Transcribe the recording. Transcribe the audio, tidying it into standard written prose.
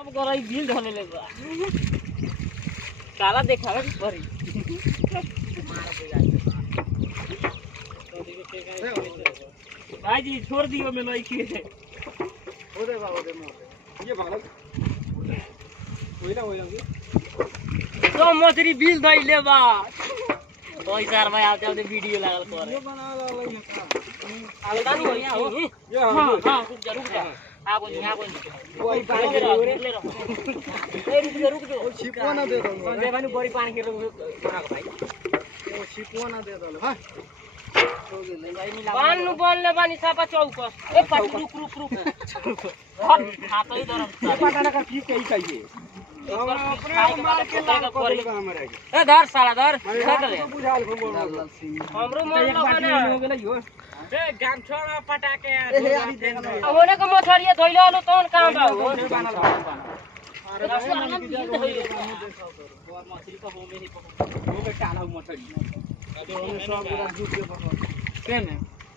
अब गराई बिल धने ले बा काला देखावे परी भाई जी छोड़ दियो मैं लई के ओदे मोर ये भागल ओइला तो मछरी बिल धइ ले बा ओइ सर भाई आते आते वीडियो लागल करे ये बना ला लई आलदा नहीं हो यहाँ हो ये हां रुक जा आ कोई यहाँ कोई ओइ पानी ले रहो ए रुक दो छिपवा ना दे दो संजय भाई बड़ी पानी के बना भाई वो छिपवा ना दे दो हां पान नु बोलले बानी सापा चौकस ए पाट रुक हट हाथै दरम पटाना का ठीक है चाहिए अपने मार के लाल कर हमरा ए धर साला धर खट ले बुझाल खबर हमरो मन लगाना हो गेलै यो ए गामछोड़ा पटाके ओने के मछरिया धइले आलो तोन काम बा हो अरे मछली का हो में ही पकड़ वो के टाला मछली अब हम सब पूरा दूध के पकड़ केने